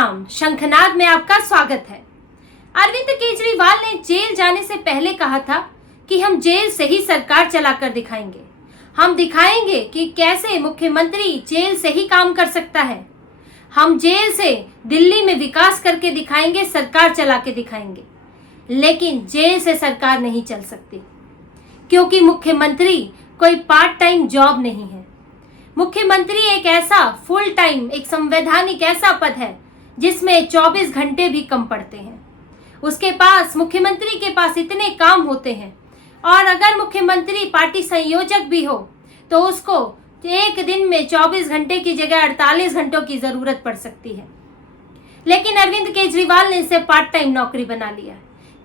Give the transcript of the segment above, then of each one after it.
राम, शंखनाद में आपका स्वागत है। अरविंद केजरीवाल ने जेल जाने से पहले कहा था कि हम जेल से ही सरकार चलाकर दिखाएंगे। हम दिखाएंगे कि कैसे मुख्यमंत्री जेल से ही काम कर सकता है। हम जेल से दिल्ली में विकास करके दिखाएंगे, सरकार चला के दिखाएंगे। लेकिन जेल से सरकार नहीं चल सकती, क्योंकि मुख्यमंत्री कोई पार्ट टाइम जॉब नहीं है। मुख्यमंत्री एक ऐसा फुल टाइम, एक संवैधानिक ऐसा पद है जिसमें 24 घंटे भी कम पड़ते हैं। उसके पास, मुख्यमंत्री के पास इतने काम होते हैं, और अगर मुख्यमंत्री पार्टी संयोजक भी हो तो उसको एक दिन में 24 घंटे की जगह 48 घंटों की जरूरत पड़ सकती है। लेकिन अरविंद केजरीवाल ने इसे पार्ट टाइम नौकरी बना लिया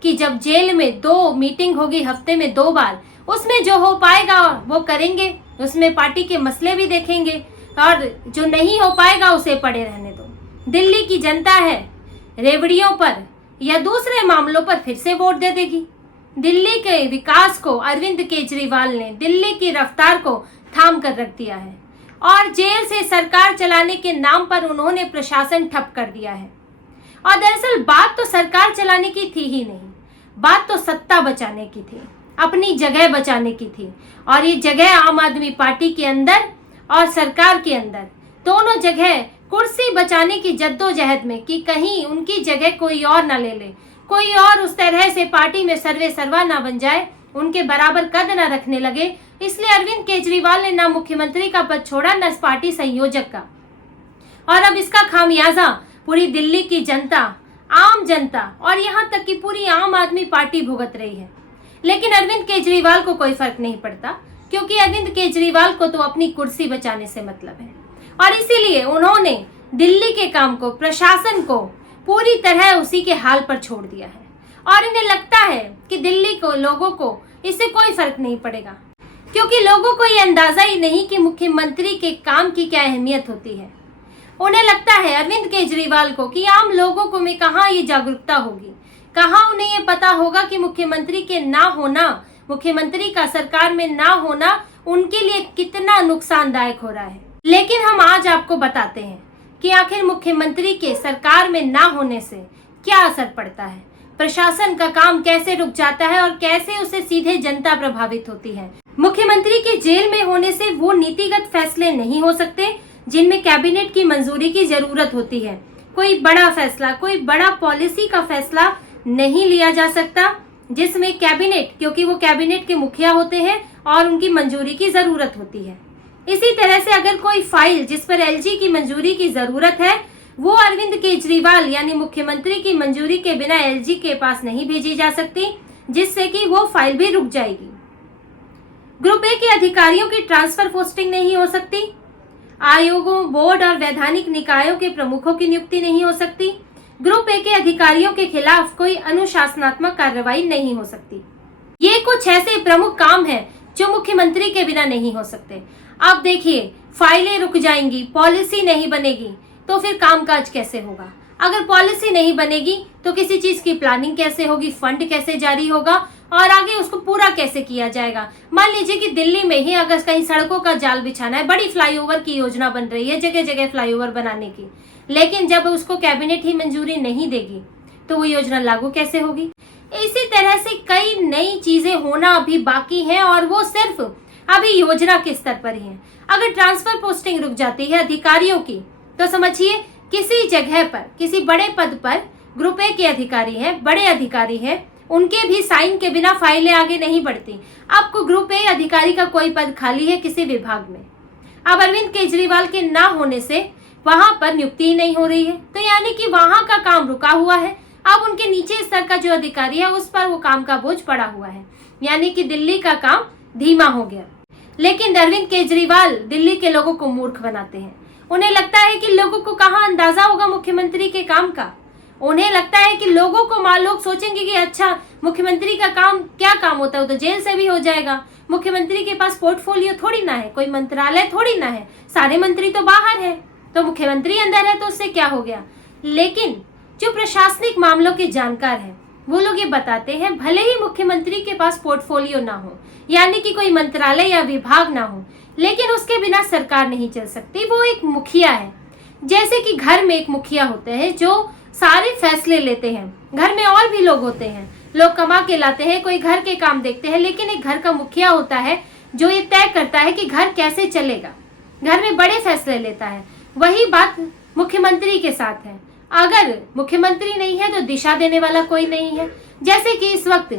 कि जब जेल में 2 मीटिंग होगी हफ्ते में 2 बार, उसमें जो हो पाएगा वो करेंगे, उसमें पार्टी के मसले भी देखेंगे, और जो नहीं हो पाएगा उसे पड़े रहने दो। दिल्ली की जनता है, रेवड़ियों पर या दूसरे मामलों पर फिर से वोट दे देगी। दिल्ली के विकास को अरविंद केजरीवाल ने, दिल्ली की रफ्तार को थाम कर रख दिया है, और जेल से सरकार चलाने के नाम पर उन्होंने प्रशासन ठप कर दिया है। और दरअसल बात तो सरकार चलाने की थी ही नहीं, बात तो सत्ता बचाने की थी, अपनी जगह बचाने की थी। और ये जगह आम आदमी पार्टी के अंदर और सरकार के अंदर, दोनों जगह कुर्सी बचाने की जद्दोजहद में कि कहीं उनकी जगह कोई और ना ले ले, कोई और उस तरह से पार्टी में सर्वे सर्वा ना बन जाए, उनके बराबर कद ना रखने लगे। इसलिए अरविंद केजरीवाल ने ना मुख्यमंत्री का पद छोड़ा, न पार्टी संयोजक का। और अब इसका खामियाजा पूरी दिल्ली की जनता, आम जनता और यहाँ तक कि पूरी आम आदमी पार्टी भुगत रही है। लेकिन अरविंद केजरीवाल को कोई फर्क नहीं पड़ता, क्योंकि अरविंद केजरीवाल को तो अपनी कुर्सी बचाने से मतलब है। और इसीलिए उन्होंने दिल्ली के काम को, प्रशासन को पूरी तरह उसी के हाल पर छोड़ दिया है। और इन्हें लगता है कि दिल्ली को, लोगों को इससे कोई फर्क नहीं पड़ेगा, क्योंकि लोगों को ये अंदाजा ही नहीं कि मुख्यमंत्री के काम की क्या अहमियत होती है। उन्हें लगता है अरविंद केजरीवाल को कि आम लोगों को में कहाँ ये जागरूकता होगी, कहाँ उन्हें ये पता होगा कि मुख्यमंत्री के ना होना, मुख्यमंत्री का सरकार में ना होना उनके लिए कितना नुकसानदायक हो रहा है। लेकिन हम आज आपको बताते हैं कि आखिर मुख्यमंत्री के सरकार में ना होने से क्या असर पड़ता है, प्रशासन का काम कैसे रुक जाता है और कैसे उसे सीधे जनता प्रभावित होती है। मुख्यमंत्री के जेल में होने से वो नीतिगत फैसले नहीं हो सकते जिनमें कैबिनेट की मंजूरी की जरूरत होती है। कोई बड़ा फैसला, कोई बड़ा पॉलिसी का फैसला नहीं लिया जा सकता जिसमें कैबिनेट, क्योंकि वो कैबिनेट के मुखिया होते हैं और उनकी मंजूरी की जरूरत होती है। इसी तरह से अगर कोई फाइल जिस पर एलजी की मंजूरी की जरूरत है, वो अरविंद केजरीवाल यानी मुख्यमंत्री की मंजूरी के बिना एलजी के पास नहीं भेजी जा सकती, जिससे कि वो फाइल भी रुक जाएगी। ग्रुप ए के अधिकारियों की ट्रांसफर पोस्टिंग नहीं हो सकती। आयोगों, बोर्ड और वैधानिक निकायों के प्रमुखों की नियुक्ति नहीं हो सकती। ग्रुप ए के अधिकारियों के खिलाफ कोई अनुशासनात्मक कार्रवाई नहीं हो सकती। ये कुछ ऐसे प्रमुख काम हैं जो मुख्यमंत्री के बिना नहीं हो सकते। अब देखिए, फाइलें रुक जाएंगी, पॉलिसी नहीं बनेगी, तो फिर कामकाज कैसे होगा? अगर पॉलिसी नहीं बनेगी तो किसी चीज की प्लानिंग कैसे होगी, फंड कैसे जारी होगा और आगे उसको पूरा कैसे किया जाएगा? मान लीजिए कि दिल्ली में ही अगर कहीं सड़कों का जाल बिछाना है, बड़ी फ्लाईओवर की योजना बन रही है, जगह जगह फ्लाईओवर बनाने की, लेकिन जब उसको कैबिनेट ही मंजूरी नहीं देगी तो वो योजना लागू कैसे होगी? इसी तरह से कई नई चीजें होना अभी बाकी हैं, और वो सिर्फ अभी योजना के स्तर पर ही है। अगर ट्रांसफर पोस्टिंग रुक जाती है अधिकारियों की, तो समझिए किसी जगह पर, किसी बड़े पद पर ग्रुप ए के अधिकारी हैं, बड़े अधिकारी हैं, उनके भी साइन के बिना फाइलें आगे नहीं बढ़ती। आपको ग्रुप ए अधिकारी का कोई पद खाली है किसी विभाग में, अब अरविंद केजरीवाल के ना होने से वहां पर नियुक्ति ही नहीं हो रही है, तो यानी कि वहां का काम रुका हुआ है। अब उनके नीचे स्तर का जो अधिकारी है उस पर वो काम का बोझ पड़ा हुआ है, यानी कि दिल्ली का काम धीमा हो गया। लेकिन अरविंद केजरीवाल दिल्ली के लोगों को मूर्ख बनाते हैं। उन्हें लगता है कि लोगों को कहाँ अंदाजा होगा मुख्यमंत्री के काम का। उन्हें लगता है कि लोगों को लोग सोचेंगे कि अच्छा, मुख्यमंत्री का काम क्या काम होता है, वो तो जेल से भी हो जाएगा। मुख्यमंत्री के पास पोर्टफोलियो थोड़ी ना है, कोई मंत्रालय थोड़ी ना है, सारे मंत्री तो बाहर है, तो मुख्यमंत्री अंदर है तो उससे क्या हो गया। लेकिन जो प्रशासनिक मामलों के जानकार हैं वो लोग ये बताते हैं, भले ही मुख्यमंत्री के पास पोर्टफोलियो ना हो, यानी कि कोई मंत्रालय या विभाग ना हो, लेकिन उसके बिना सरकार नहीं चल सकती। वो एक मुखिया है जैसे कि घर में एक मुखिया होते हैं जो सारे फैसले लेते हैं, घर में और भी लोग होते हैं, लोग कमा के लाते हैं, कोई घर के काम देखते हैं, लेकिन एक घर का मुखिया होता है जो ये तय करता है कि घर कैसे चलेगा, घर में बड़े फैसले लेता है। वही बात मुख्यमंत्री के साथ है। अगर मुख्यमंत्री नहीं है तो दिशा देने वाला कोई नहीं है। जैसे कि इस वक्त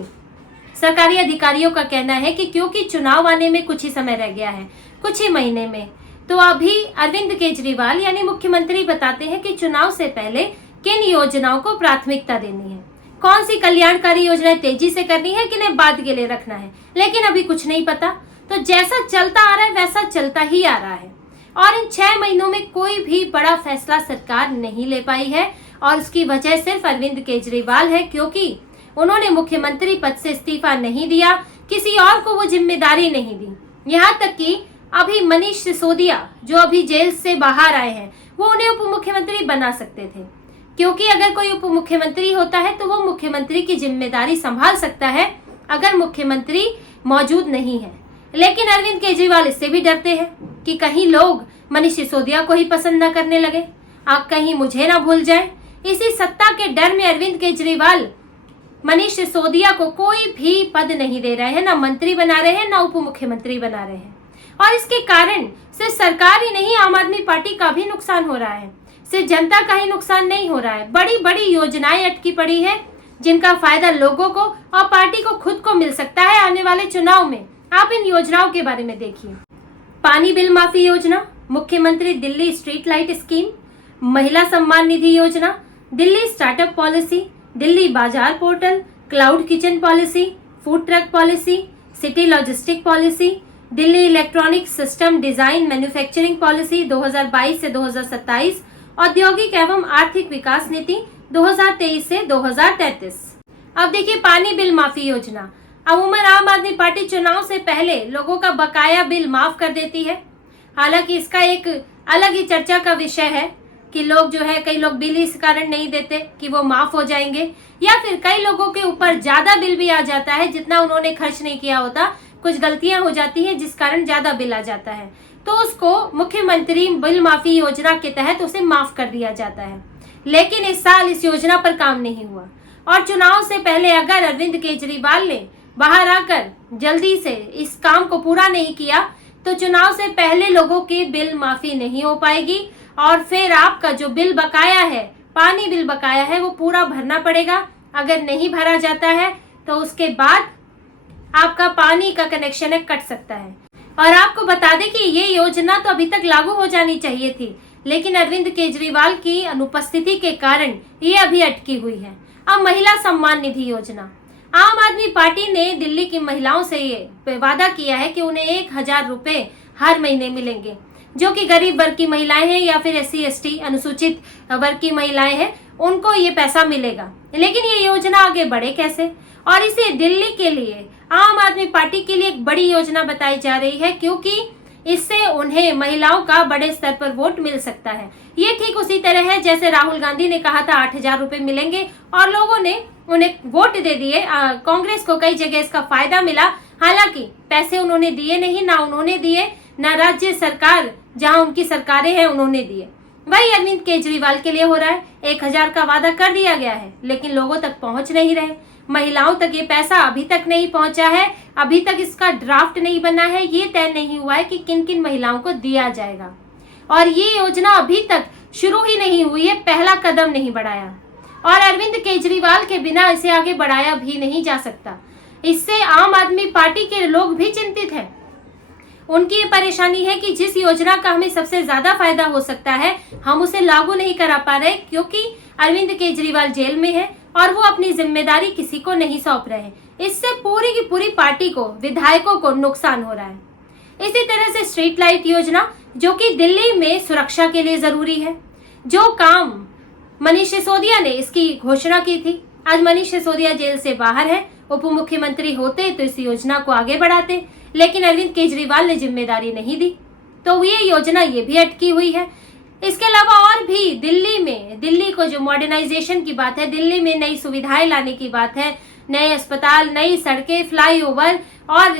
सरकारी अधिकारियों का कहना है कि क्योंकि चुनाव आने में कुछ ही समय रह गया है, कुछ ही महीने में, तो अभी अरविंद केजरीवाल यानी मुख्यमंत्री बताते हैं कि चुनाव से पहले किन योजनाओं को प्राथमिकता देनी है, कौन सी कल्याणकारी योजनाएं तेजी से करनी है, किन्हें बाद के लिए रखना है, लेकिन अभी कुछ नहीं पता। तो जैसा चलता आ रहा है वैसा चलता ही आ रहा है और इन 6 महीनों में कोई भी बड़ा फैसला सरकार नहीं ले पाई है और उसकी वजह सिर्फ अरविंद केजरीवाल है, क्योंकि उन्होंने मुख्यमंत्री पद से इस्तीफा नहीं दिया, किसी और को वो जिम्मेदारी नहीं दी। यहाँ तक कि अभी मनीष सिसोदिया जो अभी जेल से बाहर आए हैं वो उन्हें उप मुख्यमंत्री बना सकते थे, क्योंकि अगर कोई उप मुख्यमंत्री होता है तो वो मुख्यमंत्री की जिम्मेदारी संभाल सकता है अगर मुख्यमंत्री मौजूद नहीं है। लेकिन अरविंद केजरीवाल इससे भी डरते हैं कि कहीं लोग मनीष सिसोदिया को ही पसंद न करने लगे, आप कहीं मुझे ना भूल जाए। इसी सत्ता के डर में अरविंद केजरीवाल मनीष सिसोदिया को कोई भी पद नहीं दे रहे हैं, ना मंत्री बना रहे हैं, ना उप मुख्यमंत्री बना रहे हैं। और इसके कारण सिर्फ सरकार ही नहीं, आम आदमी पार्टी का भी नुकसान हो रहा है, सिर्फ जनता का ही नुकसान नहीं हो रहा है। बड़ी बड़ी योजनाएं अटकी पड़ी है जिनका फायदा लोगों को और पार्टी को खुद को मिल सकता है आने वाले चुनाव में। आप इन योजनाओं के बारे में देखिए। पानी बिल माफी योजना, मुख्यमंत्री दिल्ली स्ट्रीट लाइट स्कीम, महिला सम्मान निधि योजना, दिल्ली स्टार्टअप पॉलिसी, दिल्ली बाजार portal, cloud kitchen policy, food truck policy, city logistic policy, Delhi electronic system design manufacturing policy 2022 से 2027, औद्योगिक एवं आर्थिक विकास नीति 2023 से 2033। अब देखिए पानी बिल माफी योजना। अमूमन आम आदमी पार्टी चुनाव से पहले लोगों का बकाया बिल माफ कर देती है। हालांकि इसका एक अलग ही चर्चा का विषय है कि लोग जो है, कई लोग बिल इस कारण नहीं देते कि वो माफ हो जाएंगे, या फिर कई लोगों के ऊपर ज्यादा बिल भी आ जाता है जितना उन्होंने खर्च नहीं किया होता, कुछ गलतियां हो जाती हैं जिस कारण ज्यादा बिल आ जाता है, तो उसको मुख्यमंत्री बिल माफी योजना के तहत उसे माफ कर दिया जाता है। लेकिन इस साल इस योजना पर काम नहीं हुआ और चुनाव से पहले अगर अरविंद केजरीवाल ने बाहर आकर जल्दी से इस काम को पूरा नहीं किया तो चुनाव से पहले लोगों की बिल माफी नहीं हो पाएगी और फिर आपका जो बिल बकाया है, पानी बिल बकाया है, वो पूरा भरना पड़ेगा। अगर नहीं भरा जाता है तो उसके बाद आपका पानी का कनेक्शन है कट सकता है। और आपको बता दें कि ये योजना तो अभी तक लागू हो जानी चाहिए थी, लेकिन अरविंद केजरीवाल की अनुपस्थिति के कारण ये अभी अटकी हुई है। अब महिला सम्मान निधि योजना, आम आदमी पार्टी ने दिल्ली की महिलाओं से ये वादा किया है कि उन्हें 1000 रुपए हर महीने मिलेंगे, जो कि गरीब वर्ग की महिलाएं हैं या फिर SC ST अनुसूचित वर्ग की महिलाएं हैं, उनको ये पैसा मिलेगा। लेकिन ये योजना आगे बढ़े कैसे? और इसे दिल्ली के लिए, आम आदमी पार्टी के लिए एक बड़ी योजना बताई जा रही है, क्योंकि इससे उन्हें महिलाओं का बड़े स्तर पर वोट मिल सकता है। ये ठीक उसी तरह है जैसे राहुल गांधी ने कहा था 8000 रुपए मिलेंगे और लोगों ने उन्हें वोट दे दिए। कांग्रेस को कई जगह इसका फायदा मिला, हालांकि पैसे उन्होंने दिए नहीं, ना उन्होंने दिए, ना राज्य सरकार जहां उनकी सरकारें हैं उन्होंने दिए। वही अरविंद केजरीवाल के लिए हो रहा है। 1000 का वादा कर दिया गया है लेकिन लोगों तक पहुंच नहीं रहे, महिलाओं तक ये पैसा अभी तक नहीं पहुंचा है, अभी तक इसका ड्राफ्ट नहीं बना है, ये तय नहीं हुआ है कि किन किन महिलाओं को दिया जाएगा। और ये योजना अभी तक शुरू ही नहीं हुई है, पहला कदम नहीं बढ़ाया और अरविंद केजरीवाल के बिना इसे आगे बढ़ाया भी नहीं जा सकता। इससे आम आदमी पार्टी के लोग भी चिंतित हैं। उनकी ये परेशानी है कि जिस योजना का हमें सबसे ज्यादा फायदा हो सकता है हम उसे लागू नहीं करा पा रहे, क्योंकि अरविंद केजरीवाल जेल में है और वो अपनी जिम्मेदारी किसी को नहीं सौंप रहे हैं। इससे पूरी की पूरी पार्टी को, विधायकों को नुकसान हो रहा है। इसी तरह से स्ट्रीट लाइट योजना, जो कि दिल्ली में सुरक्षा के लिए जरूरी है, जो काम मनीष सिसोदिया ने इसकी घोषणा की थी। आज मनीष सिसोदिया जेल से बाहर है, उप मुख्यमंत्री होते तो इस योजना को आगे बढ़ाते, लेकिन अरविंद केजरीवाल ने जिम्मेदारी नहीं दी, तो ये योजना ये भी अटकी हुई है। इसके अलावा और भी दिल्ली को जो मॉडर्नाइजेशन की बात है, दिल्ली में नई सुविधाएं लाने की बात है, नए अस्पताल, नई सड़कें, फ्लाईओवर और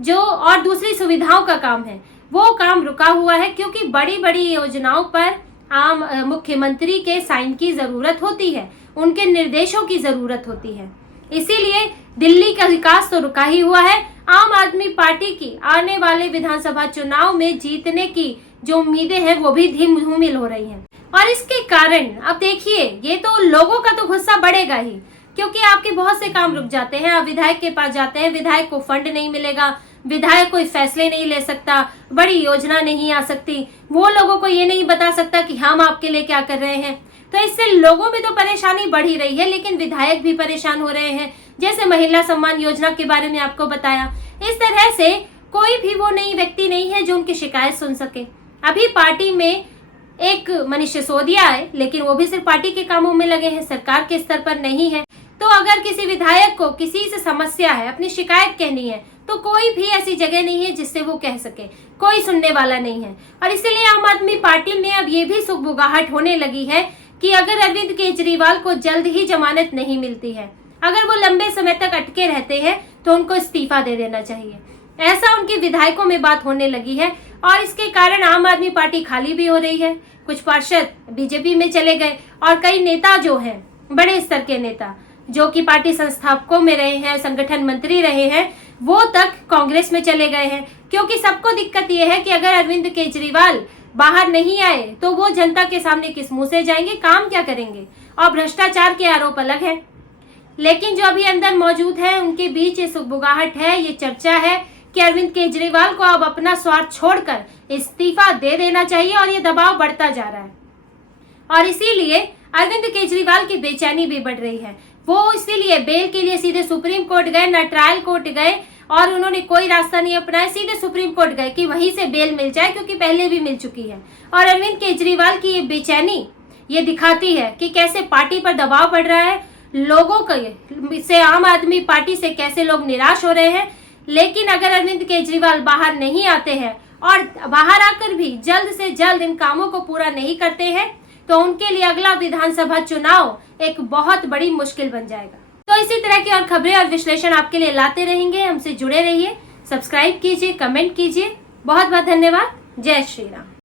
जो और दूसरी सुविधाओं का काम है, वो काम रुका हुआ है, क्योंकि बड़ी बड़ी योजनाओं पर आम मुख्यमंत्री के साइन की जरूरत होती है, उनके निर्देशों की जरूरत होती है। इसीलिए दिल्ली का विकास तो रुका ही हुआ है। आम आदमी पार्टी की आने वाले विधानसभा चुनाव में जीतने की जो उम्मीदें हैं वो भी धूमिल हो रही हैं। और इसके कारण अब देखिए, ये तो लोगों का तो गुस्सा बढ़ेगा ही, क्योंकि आपके बहुत से काम रुक जाते हैं। आप विधायक के पास जाते हैं, विधायक को फंड नहीं मिलेगा, विधायक कोई फैसले नहीं ले सकता, बड़ी योजना नहीं आ सकती, वो लोगों को ये नहीं बता सकता कि हम आपके लिए क्या कर रहे हैं। तो इससे लोगों में तो परेशानी बढ़ ही रही है, लेकिन विधायक भी परेशान हो रहे हैं। जैसे महिला सम्मान योजना के बारे में आपको बताया, इस तरह से कोई भी वो नई व्यक्ति नहीं है जो उनकी शिकायत सुन सके। अभी पार्टी में एक मनीष सिसोदिया है, लेकिन वो भी सिर्फ पार्टी के कामों में लगे हैं, सरकार के स्तर पर नहीं है। तो अगर किसी विधायक को किसी से समस्या है, अपनी शिकायत कहनी है, तो कोई भी ऐसी जगह नहीं है जिससे वो कह सके, कोई सुनने वाला नहीं है। और इसीलिए आम आदमी पार्टी में अब ये भी सुगबुगाहट होने लगी है कि अगर अरविंद केजरीवाल को जल्द ही जमानत नहीं मिलती है, अगर वो लंबे समय तक अटके रहते हैं, तो उनको इस्तीफा दे देना चाहिए। ऐसा उनके विधायकों में बात होने लगी है और इसके कारण आम आदमी पार्टी खाली भी हो रही है। कुछ पार्षद बीजेपी में चले गए और कई नेता जो हैं, बड़े स्तर के नेता जो कि पार्टी संस्थापकों में रहे हैं, संगठन मंत्री रहे हैं, वो तक कांग्रेस में चले गए हैं। क्योंकि सबको दिक्कत ये है कि अगर अरविंद केजरीवाल बाहर नहीं आए तो वो जनता के सामने किस मुंह से जाएंगे, काम क्या करेंगे। और भ्रष्टाचार के आरोप अलग है, लेकिन जो अभी अंदर मौजूद है उनके बीच ये सुगबुगाहट है, ये चर्चा है कि अरविंद केजरीवाल को अब अपना स्वार्थ छोड़कर इस्तीफा दे देना चाहिए और ये दबाव बढ़ता जा रहा है। और इसीलिए अरविंद केजरीवाल की बेचैनी भी बढ़ रही है। वो इसीलिए बेल के लिए सीधे सुप्रीम कोर्ट गए, न ट्रायल कोर्ट गए, और उन्होंने कोई रास्ता नहीं अपनाया, सीधे सुप्रीम कोर्ट गए कि वहीं से बेल मिल जाए, क्योंकि पहले भी मिल चुकी है। और अरविंद केजरीवाल की ये बेचैनी ये दिखाती है कि कैसे पार्टी पर दबाव बढ़ रहा है, लोगों के से आम आदमी पार्टी से कैसे लोग निराश हो रहे हैं। लेकिन अगर अरविंद केजरीवाल बाहर नहीं आते हैं और बाहर आकर भी जल्द से जल्द इन कामों को पूरा नहीं करते हैं, तो उनके लिए अगला विधानसभा चुनाव एक बहुत बड़ी मुश्किल बन जाएगा। तो इसी तरह की और खबरें और विश्लेषण आपके लिए लाते रहेंगे। हमसे जुड़े रहिए, सब्सक्राइब कीजिए, कमेंट कीजिए। बहुत बहुत धन्यवाद। जय श्री राम।